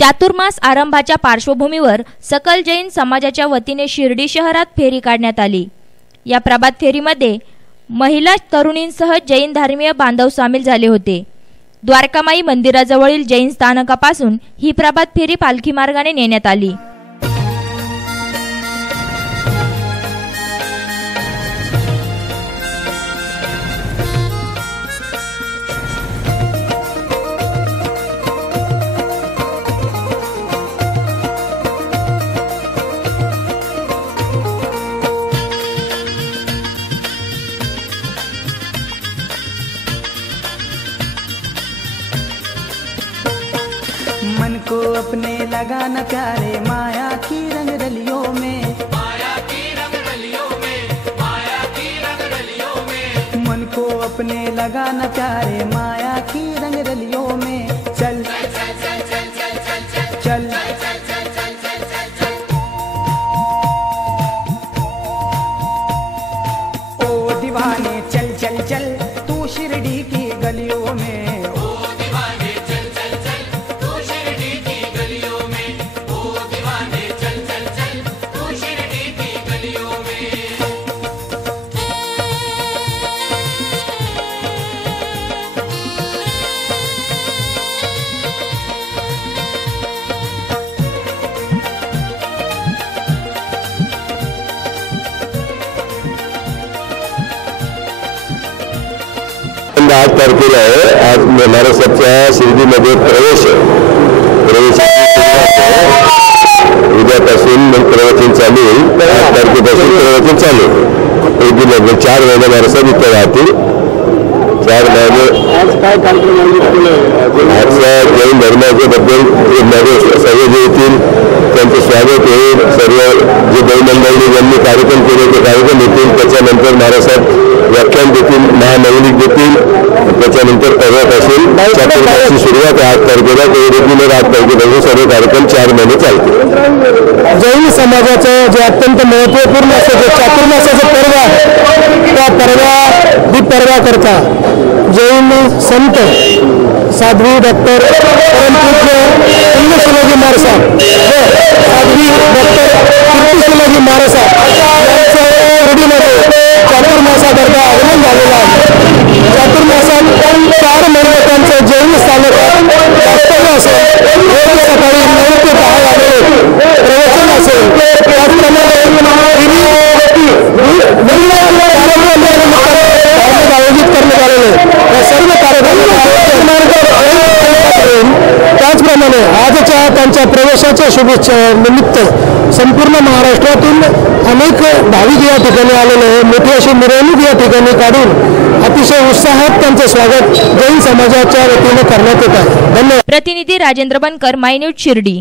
चातुर्मास आरंभाच्या पार्श्वभूमीवर सकल जैन समाजाच्या वतीने शिर्डी शहरात फेरी काढण्यात आली. या प्रभात फेरीमध्ये महिला तरुणींसह जैन धर्मीय बांधव सामील झाले होते. द्वारकामाई मंदिराजवळील जैन स्थानकापासून ही प्रभात फेरी पालखी मार्गाने नेण्यात आली. को अपने लगाना प्यारे माया की रंग रलियों में माया की रंग रलियों में माया की रंग रलियों में मन को अपने लगाना प्यारे माया की रंग रलियों में चल चल ओ दीवाने चल चल चल तू शिरडी की गलियों में आठ तारखेला आहे आज महाराष्ट्राच्या शिर्डीमध्ये प्रवेश। आहे तारखेपासून प्रवचन चालू. एक दिवस चार महिने महाराष्ट्रात इथे राहतील. चार महिने आजच्या जैन धर्माच्या बद्दल जे सर्व जे येतील त्यांचं स्वागत होईल सर्व जे दैनंदिनी ज्यांनी कार्यक्रम केले ते कार्यक्रम येतील त्याच्यानंतर महाराष्ट्रात व्याख्यान देतील महानवनिक देतील. त्याच्यानंतर परवापासून चातुर्मासची सुरुवात आठ तारखेला रेग्युलर आठ तारखेपासून सर्व कार्यक्रम चार महिने चालतील. जैन समाजाचं जे अत्यंत महत्वपूर्ण असं जे चातुर्मासाचं पर्व आहे त्या पर्वा दीपर्वा करता जैन संत साध्वी डॉक्टर परमपूज्य पुण्यशिलाजी महाराज साध्वी डॉक्टर कीर्तिशिलाजी महाराज त्यांच्या प्रवेशाच्या शुभेच्छा निमित्त संपूर्ण महाराष्ट्रातून अनेक भाविक या ठिकाणी आलेले आहे मोठी अशी मिरवणूक या ठिकाणी काढून अतिशय उत्साहात त्यांचं स्वागत जैन समाजाच्या वतीने करण्यात येत आहे. धन्यवाद. प्रतिनिधी राजेंद्र बनकर मायन्यूज शिर्डी.